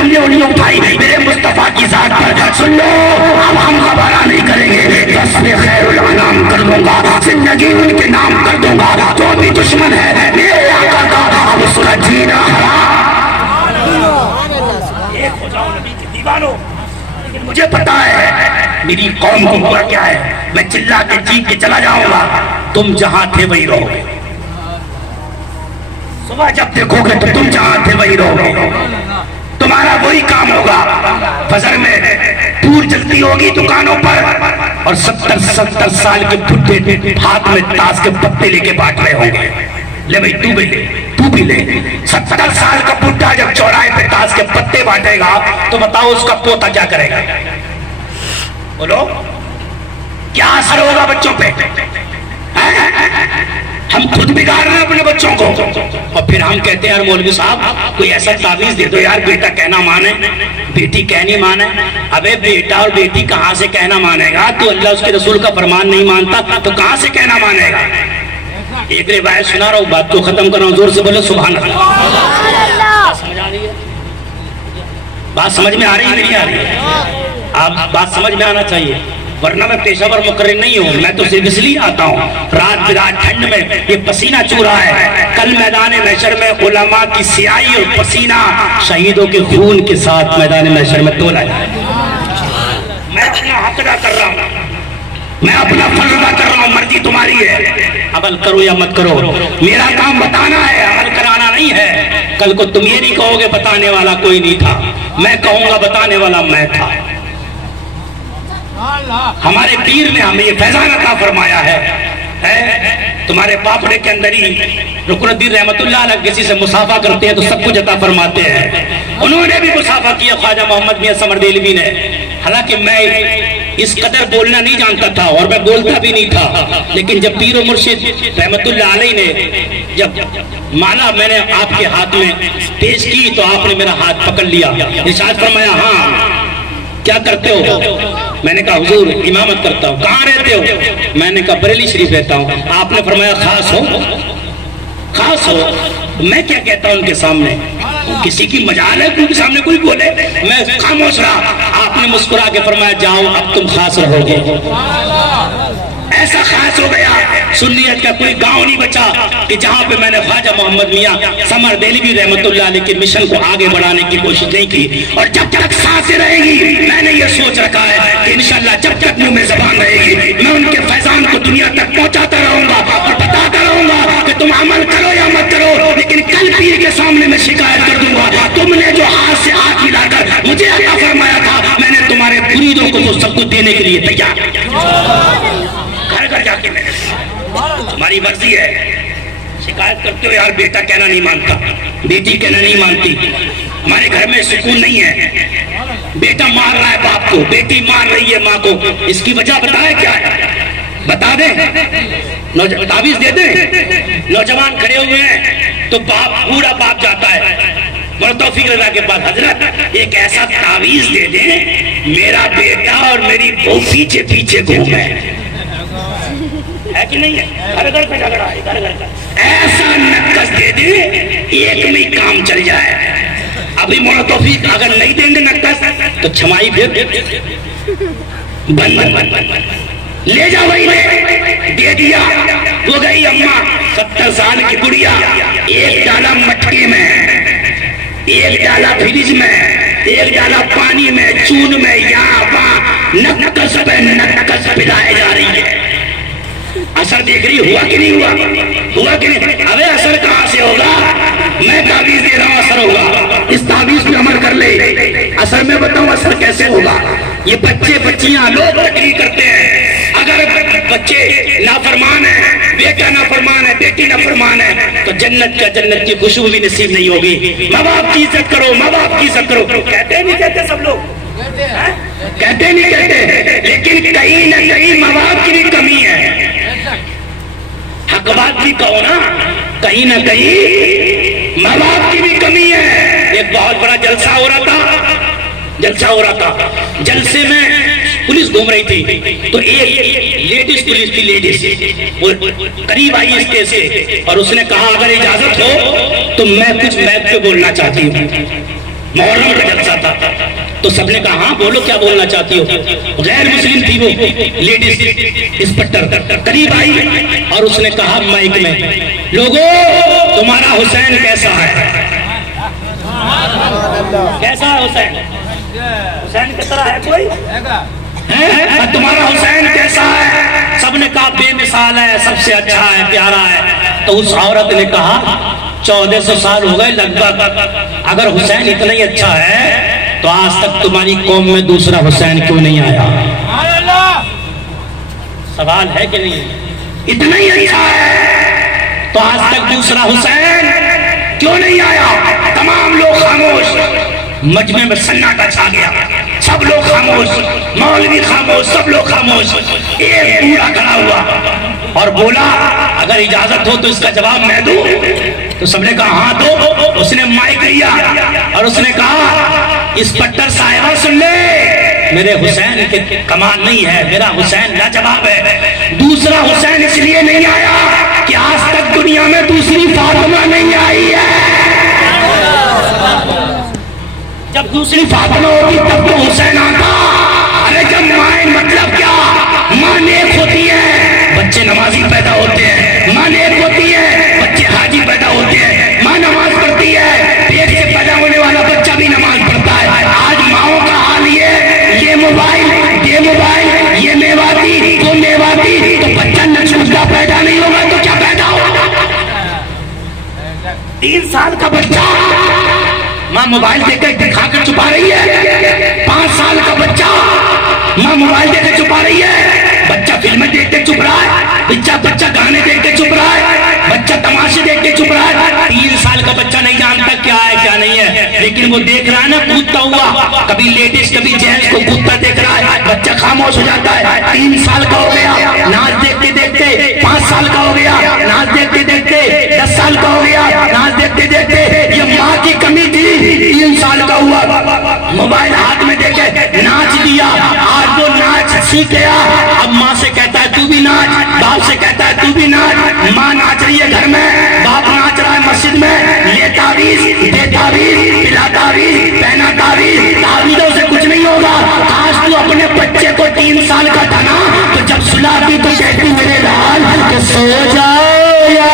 تم نے انہیں اٹھائی میرے مصطفیٰ کی ذات پر. سن لو اب ہم گوارا نہیں کریں گے. وصف خیر الانام کر دوں گا, زندگی ان کے نام کر دوں گا. جو بھی دشمن ہے میرے آقا کا اب اس کا جینا حرام. ایک ہو جاؤ نبی کے دیوانوں. لیکن مجھے پتا ہے میری قوم کو ہوا کیا ہے. میں چلا کے چیخ کے چلا جاؤں گا, تم جہاں تھے وہی رہو گے. صبح جب دیکھو گے تو تم جہاں تھے وہی رہو گے. تمہارا وہی کام ہوگا. فجر میں پور جلتی ہوگی دکانوں پر اور 70 سال کے بڈھے ہاتھ میں تاش کے پتے لے کے بانٹ رہے ہوں گے. لے بھائی تو بھی لے, تو بھی لے. 70 سال کا بڈھا جب چوراہے پہ تاش کے پتے بانٹے گا تو بتاؤ اس کا پوتا کیا کرے گا؟ بولو کیا اثر ہوگا بچوں پہ؟ ہم خود بگاڑ رہے ہیں اپنے بچوں کو, اور پھر ہم کہتے ہیں یار مولوی صاحب کوئی ایسا تعویذ دے دو یار بیٹا کہنا مانے, بیٹی کہنی مانے. ابے بیٹا اور بیٹی کہاں سے کہنا مانے گا؟ تو اللہ اس کے رسول کا فرمان نہیں مانتا تو کہاں سے کہنا مانے گا؟ ایک روایت سنا رہا ہوں, بات کو ختم کر رہا ہوں, زور سے بولے سبحان اللہ. سمجھ آ رہی ہے بات؟ سمجھ میں آ رہی ہے نہیں آ رہی ہے؟ آپ بات سمجھ میں آنا چاہیے, ورنہ میں پیشہ ور مقرر نہیں ہوں. میں تو صرف اس لیے آتا ہوں رات برات ٹھنڈ میں یہ پسینہ چو رہا ہے. کل میدان محشر میں علماء کی سیاہی اور پسینہ شہیدوں کے خون کے ساتھ میدان محشر میں تولا جائے. میں اپنا حق ادا کر رہا ہوں, میں اپنا فرض ادا کر رہا ہوں. مرضی تمہاری ہے, عمل کرو یا مت کرو. میرا کام بتانا ہے, عمل کرانا نہیں ہے. کل کو تم یہ نہیں کہو گے بتانے والا کوئی نہیں تھا, میں کہوں گا بتانے والا میں تھا. ہمارے پیر نے ہمیں یہ فیضان عطا فرمایا ہے. تمہارے پاپڑے کے اندر ہی رکن الدین رحمت اللہ علیہ کسی سے مصافحہ کرتے ہیں تو سب کچھ عطا فرماتے ہیں. انہوں نے بھی مصافحہ کیا خواجہ محمد میاں سمر دہلوی نے. حالانکہ میں اس قدر بولنا نہیں جانتا تھا اور میں بولتا بھی نہیں تھا, لیکن جب پیر و مرشد رحمت اللہ علیہ نے جب مالا میں نے آپ کے ہاتھ میں پیش کی تو آپ نے میرا ہاتھ پکڑ لیا, ارشاد فرمایا ہاں کیا کرتے ہو؟ میں نے کہا حضور امامت کرتا ہوں. کہاں رہتے ہو؟ میں نے کہا بریلی شریف رہتا ہوں. آپ نے فرمایا خاص ہو, خاص ہو. میں کیا کہتا ہوں ان کے سامنے؟ کسی کی مجال ہے ان کے سامنے کوئی بولے؟ میں خاموش رہا. آپ نے مسکرا کے فرمایا جاؤ اب تم خاص رہو گے. ایسا خاص ہو گیا سنیت کا کوئی گاؤں نہیں بچا کہ جہاں پہ میں نے خواجہ محمد میاں سمر دہلوی رحمت اللہ علیہ کے مشن کو آگے بڑھانے کی کوشش نہیں کی. اور جب تک سانسیں رہے گی میں نے یہ سوچ رکھا ہے کہ انشاءاللہ جب تک منہ میں زبان رہے گی میں ان کے فیضان کو دنیا تک پہنچاتا رہوں گا اور بتاتا رہوں گا کہ تم عمل کرو یا مت کرو. لیکن کل پیر کے سامنے میں شکایت کر دوں گا تم نے جو ہاتھ سے ہاتھ ملا کر مجھے عطا فرمایا تھا میں نے تمہارے مریدوں کو وہ سب کچھ دینے کے لیے تیار کیا. گھر گھر جا کے میں نے ہماری مرضی ہے. شکایت کرتے ہو یار بیٹا کہنا نہیں مانتا, بیٹی کہنا نہیں مانتی. ہمارے گھر میں سکون نہیں ہے. بیٹا مار رہا ہے باپ کو, بیٹی مار رہی ہے ماں کو. اس کی وجہ بتائے کیا ہے؟ بتا دیں, تعویذ دے دیں. نوجوان کھڑے ہوئے ہیں تو باپ پورا باپ جاتا ہے مولانا توفیق رضا کے پاس, حضرت ایک ایسا تعویذ دے دیں میرا بیٹا اور میری بہو پیچھے پیچھے گھومے. ہے کہ نہیں ہے؟ گھر گھر کا جھگڑا ہے, گھر گھر کا. ایسا نقص دے دے ایک میں کام چل جائے. ابھی مولانا توفیق اگر نہیں دیں گے نقص تو چھمائی پھر بند لے جا وہی دے دیا. وہ گئی اماں 70 سال کی گڑیا, ایک ڈالا مٹکی میں, ایک ڈالا فریج میں, ایک ڈالا پانی میں, چون میں, یہاں وہاں نقص پہ نقص پلائے جا رہی ہے. اثر دیکھ رہی ہوا کہ نہیں ہوا؟ ہوا کہ نہیں؟ ابے اثر کہاں سے ہوگا؟ میں تعویذ دے رہا ہوں اثر ہوگا. اس تعویذ پہ عمل کر لے. اثر میں بتاؤں اثر کیسے ہوگا. یہ بچے بچیاں لوگ تقریر کرتے ہیں اگر بچے نافرمان ہیں, بیٹا نافرمان ہے, بیٹی نافرمان ہے تو جنت کی خوشبو بھی نصیب نہیں ہوگی. ماں باپ کی عزت کرو, ماں باپ کی عزت کرو. کہتے نہیں کہتے سب لوگ کہتے نہیں کہتے, لیکن کہیں نہ کہیں ماں باپ کی بھی کمی ہے. حق بات بھی کہو نا, کہیں نہ کہیں ماں باپ کی بھی کمی ہے. ایک بہت بڑا جلسہ ہو رہا تھا. جلسے میں پولیس گھوم رہی تھی تو ایک لیڈیز پولیس کی لیڈیز وہ قریب آئی اسٹیج سے اور اس نے کہا اگر اجازت ہو تو میں کچھ میک پہ بولنا چاہتی ہوں. محرم کا جلسہ تھا تو سب نے کہا ہاں بولو کیا بولنا چاہتی ہو. غیر مسلم تھی وہ لیڈیز انسپکٹر قریب آئی اور اس نے کہا مائک میں لوگوں تمہارا حسین کیسا ہے؟ کیسا ہے حسین؟ حسین کس طرح ہے کوئی؟ تمہارا حسین کیسا ہے؟ سب نے کہا بے مثال ہے, سب سے اچھا ہے, پیارا ہے. تو اس عورت نے کہا 1400 سال ہو گئے لگ بھگ, اگر حسین اتنا ہی اچھا ہے تو آج تک تمہاری قوم میں دوسرا حسین کیوں نہیں آیا؟ سوال ہے کہ نہیں؟ اتنا ہی اچھا ہے تو آج تک دوسرا حسین کیوں نہیں آیا؟ تمام لوگ خاموش, مجمع میں سناٹا چھا گیا, سب لوگ خاموش, مولوی خاموش, سب لوگ خاموش. ایک بوڑھا کھڑا ہوا اور بولا اگر اجازت ہو تو اس کا جواب میں دوں. تو سب نے کہا ہاں دو. اس نے مائک لیا اور اس نے کہا انسپکٹر صاحبہ سن لے, میرے حسین کے کمال نہیں ہے, میرا حسین لاجواب ہے. دوسرا حسین اس لیے نہیں آیا کہ آج تک دنیا میں دوسری فاطمہ نہیں آئی ہے. جب دوسری فاطمہ ہوتی تب تو حسین آتا. ارے جب مائیں مطلب کیا, ماں نیک ہوتی ہے بچے نمازی پیدا ہوتے ہیں, ماں نیک ہوتی ہے بچے حاجی پیدا ہوتے ہیں, ماں نماز پڑھتی ہے, پیٹ سے پیدا ہونے والا بچہ بھی نماز پڑھتا ہے. آج ماؤں کا حال یہ موبائل, یہ موبائل, یہ میواتی, وہ میواتی, تو بچہ نچوتا پیدا نہیں ہوگا تو کیا پیدا ہوگا؟ 3 سال کا بچہ ماں موبائل دے کے دکھا کر چھپا رہی ہے. 5 سال کا بچہ ماں موبائل دے کے چھپا رہی ہے. بچہ فلمیں دیکھ کے چھپ رہا ہے, بچہ گانے دیکھ کے چھپ رہا ہے, بچہ تماشے دیکھ کے چھپ رہا ہے. 3 سال کا بچہ نہیں جانتا کیا ہے کیا نہیں ہے, لیکن وہ دیکھ رہا ہے نا کودتا ہوا, کبھی لیڈیز کبھی جینٹس کو کودتا دیکھ رہا ہے. بچہ خاموش ہو جاتا ہے. 3 سال کا ہو گیا, ناچ دیکھتے دیکھتے 5 سال کا ہو گیا, ناچ دیکھتے دیکھتے 10 سال کا ہو گیا, ناچ دیکھتے دیکھتے یہ ماں کی کمی تھی. 3 سال کا ہوا, موبائل ہاتھ میں دے کے ناچ دیا. آج وہ ناچ سیکھ گیا, اب ماں سے کہتا ہے تو بھی ناچ, باپ سے کہتا ہے تو بھی ناچ. ماں ناچ رہی ہے گھر میں, باپ ناچ رہا ہے مسجد میں. لے تعویذ, دے تعویذ, پلا تعویذ, پہنا تعویذ. تعویذوں سے کچھ نہیں ہوگا. کاش تو اپنے بچے کو 3 سال کا تھا نا, تو جب سلاتی تو کہتی میرے لال کہ سو جاؤ یا,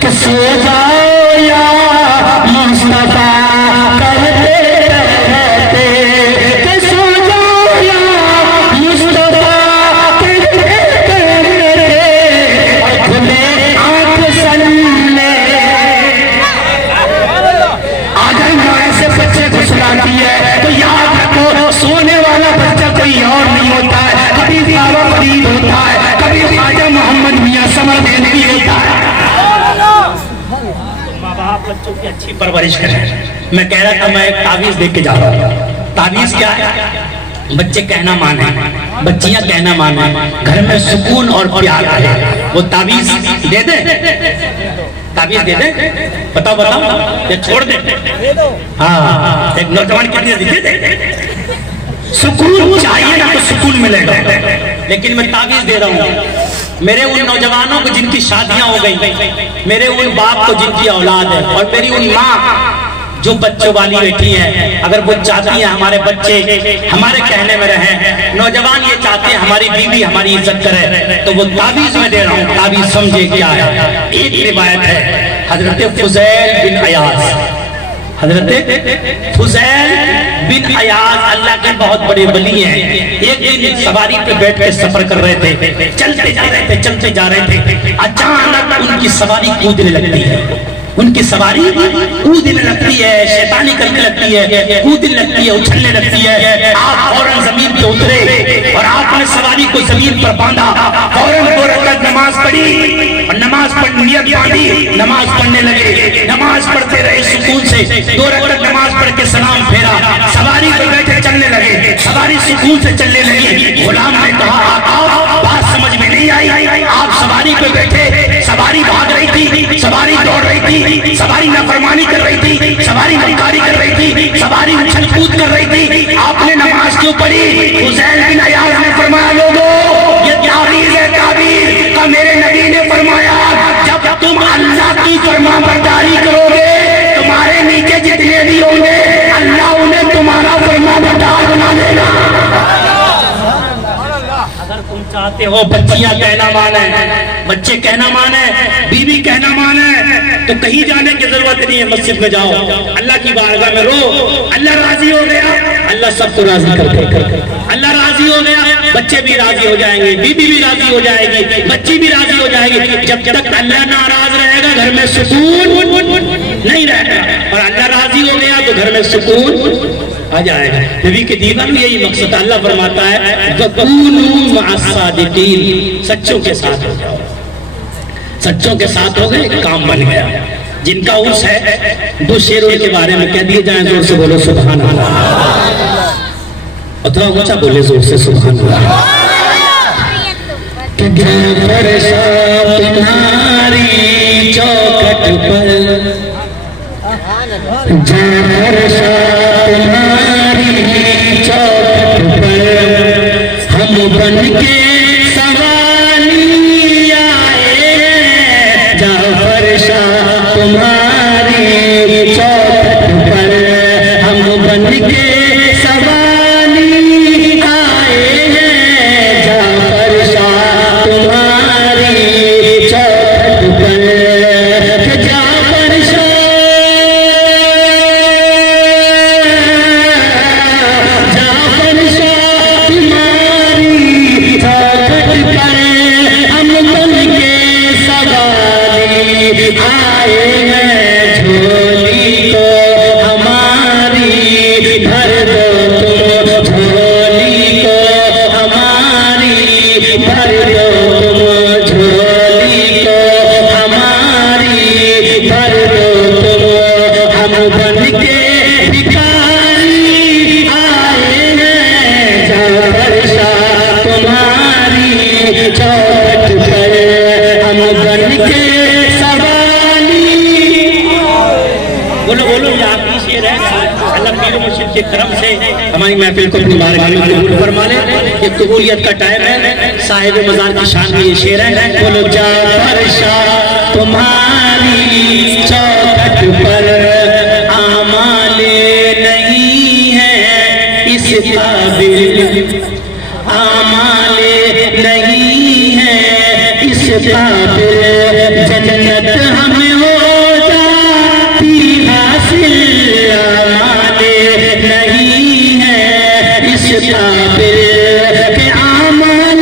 کہ سو جاؤ یا مصطفیٰ کرتے رہتے, کہ سو جاؤ یا مصطفیٰ کرتے رہتے, اور کھلے آنکھ سننے. اگر ماں ایسے بچے کو سلاتی ہے تو یاد رکھو سونے والا بچہ کوئی اور نہیں ہوتا ہے. کبھی بابا فرید ہوتا ہے, کبھی خواجہ محمد میاں سمر دینے ہوتا ہے. آپ بچوں کی اچھی پرورش کریں. میں کہہ رہا تھا میں ایک تعویذ دیکھ کے جا رہا ہوں. تعویذ کیا ہے؟ بچے کہنا مانیں, بچیاں کہنا مانیں, گھر میں سکون اور پیار رہے. وہ تعویذ دے دیں, تعویذ دے دیں, بتاؤ یا چھوڑ دیں؟ ہاں, ایک نوجوان کے لیے دے دیں. سکون چاہیے نا تو سکون ملے گا. لیکن میں تعویذ دے رہا ہوں میرے ان نوجوانوں کو جن کی شادیاں ہو گئی, میرے ان باپ کو جن کی اولاد ہے, اور میری ان ماں جو بچوں والی بیٹھی ہیں, اگر وہ چاہتی ہیں ہمارے بچے ہمارے کہنے میں رہیں, نوجوان یہ چاہتے ہیں ہماری بیوی ہماری عزت کرے, تو وہ تعویذ میں دے رہا ہوں. تعویذ سمجھے کیا ہے. ایک روایت ہے حضرت فضیل بن عیاض, حضرت فضیل بن عیاض اللہ کے بہت بڑے ولی ہیں. ایک دن سواری پہ بیٹھ کے سفر کر رہے تھے, چلتے جا رہے تھے, اچانک ان کی سواری کودنے لگتی ہے. ان کی سواری کودنے لگتی ہے, شیطانی کرنے لگتی ہے, کودنے لگتی ہے, اچھلنے لگتی ہے. آپ فوراً زمین پہ اترے اور آپ نے سواری کو زمین پر باندھا. فوراً 2 رکعت نماز پڑھی اور نماز پڑھ نیت باندھی, نماز پڑھنے لگے. نماز پڑھتے رہے سکون سے. 2 رکعت نماز پڑھ کے سلام پھیرا, سواری پہ بیٹھے چلنے لگے. سواری سکون سے چلنے لگی. غلام نے کہا آقا بات سمجھ میں نہیں آئی, آپ سواری پہ بیٹھے, سواری بھاگ رہی تھی, سواری دوڑ رہی تھی, سواری نافرمانی کر رہی تھی, سواری مکاری کر رہی تھی, سواری اچھل کود کر رہی تھی, آپ نے نماز کیوں پڑھی؟ فضیل بن عیاض نے فرمایا لوگوں یہ تعویذ ہے. تعویذ کا میرے نبی نے فرمایا جب تم اللہ کی فرما برداری کرو گے تو آتے ہو بچیاں کہنا مانے، بچے کہنا مانے، بیوی کہنا مانے، تو کہیں جانے کی ضرورت نہیں ہے، مسجد میں جاؤ، اللہ کی بارگاہ میں رو، اللہ راضی ہو گیا، اللہ سب کو راضی کر دے، اللہ راضی ہو گیا، بچے بھی راضی ہو جائیں گے، بیوی بھی راضی ہو جائے گی، بچی بھی راضی ہو جائے گی۔ جب تک اللہ ناراض رہے گا گھر میں سکون نہیں رہے گا، اور اللہ راضی ہو گیا تو گھر میں سکون آ جائے گا۔ نبی کے دیوان میں یہی مقصد، اللہ فرماتا ہے وَكُونُوا مَعَ الصَّادِقِينَ، سچوں کے ساتھ ہو جاؤ، سچوں کے ساتھ ہو گئے، کام بن گیا۔ جن کا عرس ہے دو شعروں کے بارے میں کہہ دیے جائیں، زور سے بولو سبحان اللہ، اور تھوڑا اونچا بولے زور سے سبحان اللہ۔ کہ جعفر شاہ تمہاری چوکھٹ پر، جعفر شاہ تمہاری چوکھٹ پر، ہم بن کے سوالی آئے ہیں، جعفر شاہ تمہاری چوکھٹ پر، ہم بن کے سوالی آئے ہیں، جعفر شاہ تمہاری چوکھٹ پر، جعفر شاہ تمہاری چوکھٹ پر، ہم بن کے سوالی آئے ہیں، جھولی کو ہماری بھر دو تم، جھولی کو ہماری بھر دو تم، جھولی کو ہماری بھر دو تم، ہم بن کے بھکاری آئے ہیں، جعفر شاہ تمہاری چوکھٹ پر، ہم بن کے سوالی۔ بولو بولو، یہ آپ کی شعر ہے، اللہ پیر و مرشد کے کرم سے ہماری محفل کو اپنی بارگاہ میں قبول فرما لے۔ یہ قبولیت کا ٹائم ہے، صاحب مزار کی شان میں یہ شعر ہے، بولو جعفر شاہ تمہاری چوکھٹ پر، اعمال نہیں ہے اس قابل، اعمال نہیں ہے اس قابل، جنت ہمیں ہو جاتی حاصل، اعمال نہیں ہے اس قابل، کہ اعمال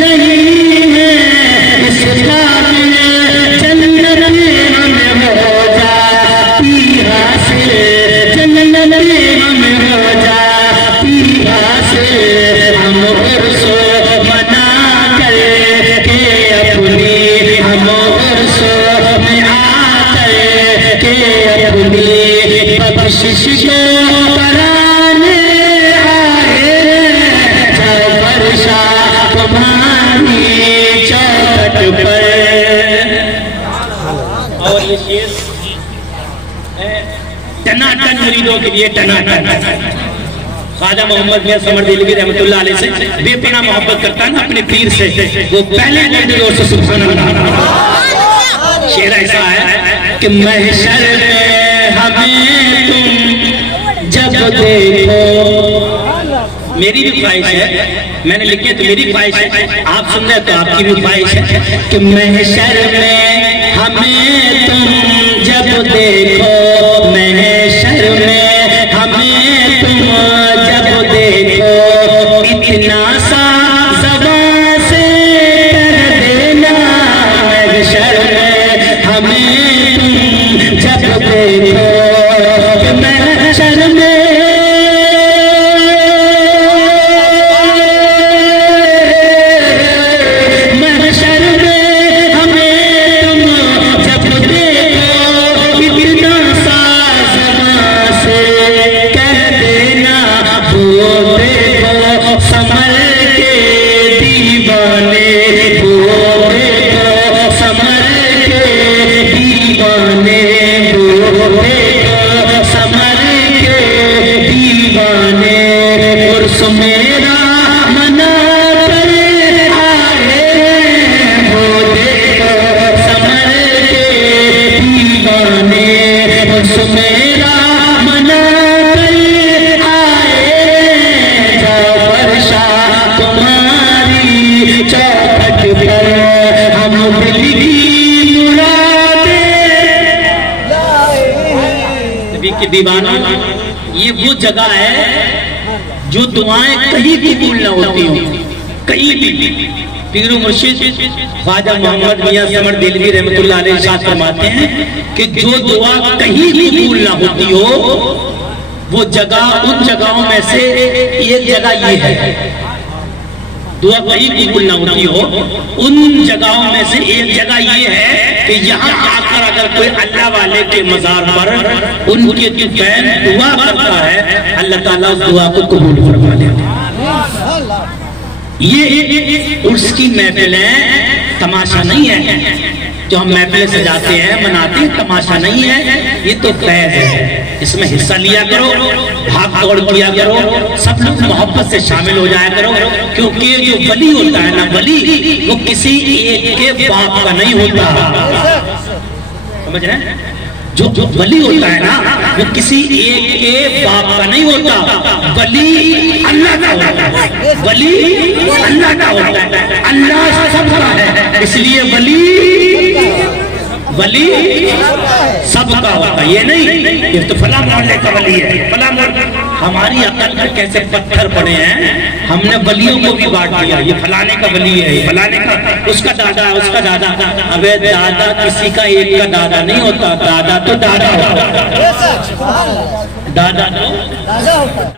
نہیں ہے اس قابل، جنت ہمیں ہو جاتی حاصل، جنت ہمیں ہو جاتی حاصل، ہم عرس منا کر کے اپنی، ہم عرس میں آ کر کے اپنی بخشش کو کرانے آئے ہیں، جعفر شاہ تمہاری چوکھٹ پر۔ اور یہ شعر ٹناٹن مریدوں کے لیے ٹناٹن، خواجہ محمد میاں سمر دہلوی رحمۃ اللہ علیہ سے بے پناہ محبت کرتا ہے نا اپنے پیر سے، وہ پہلے زور سے سبحان اللہ۔ شعر ایسا ہے کہ محشر میں ہمیں تم جب دیکھو، میری بھی خواہش ہے، میں نے لکھی ہے تو میری خواہش ہے، آپ سن رہے تو آپ کی بھی خواہش ہے کہ محشر میں ہمیں تم جب دیکھو، محشر میں ہمیں تم جب دیکھو، اتنا سا زبان سے کر دینا، محشر میں ہمیں تم جب دیکھو، محشر میں ہمیں تم جب دیکھو، اتنا کہ دیوانوں یہ وہ جگہ ہے جو دعائیں کہیں قبول نہ ہوتی ہوں، کہیں بھی۔ پیر و مرشد خواجہ محمد میاں سمر دہلوی رحمۃ اللہ علیہ ارشاد فرماتے ہیں کہ جو دعا کہیں قبول نہ ہوتی ہو وہ جگہ ان جگہوں میں سے ایک جگہ یہ ہے، دعا کہیں قبول نہ ہوتی ہو ان جگہوں میں سے ایک جگہ یہ ہے کہ یہاں آ کر اگر کوئی اللہ والے کے مزار پر ان کے فین دعا کرتا ہے اللہ تعالیٰ اس دعا کو قبول فرما لیتے ہیں۔ یہ عرس کی محفلیں تماشا نہیں ہے جو ہم محفلیں سجاتے ہیں مناتے ہیں، تماشا نہیں ہے، یہ تو فیض ہے۔ اس میں حصہ لیا کرو، بھاگ دوڑ کیا کرو، سب لوگ محبت سے شامل ہو جایا کرو، کیونکہ جو ولی ہوتا ہے نا، ولی وہ کسی ایک کے باپ کا نہیں ہوتا، سمجھ رہے ہیں؟ جو ولی ہوتا ہے نا وہ کسی ایک کے باپ کا نہیں ہوتا، ولی اللہ کا ہوتا ہے، ولی اللہ کا ہوتا ہے، اللہ سب کا ہے، اس لیے ولی سب کا ہوتا ہے، یہ نہیں یہ تو فلاں محلے کا ولی ہے، فلاں ہماری عقل میں کیسے پتھر پڑے ہیں، ہم نے ولیوں کو بھی بانٹ دیا، یہ فلانے کا ولی ہے، یہ فلانے کا، اس کا دادا، اس کا دادا۔ ابے دادا کسی کا ایک کا دادا نہیں ہوتا، دادا تو دادا ہوتا ہے، دادا تو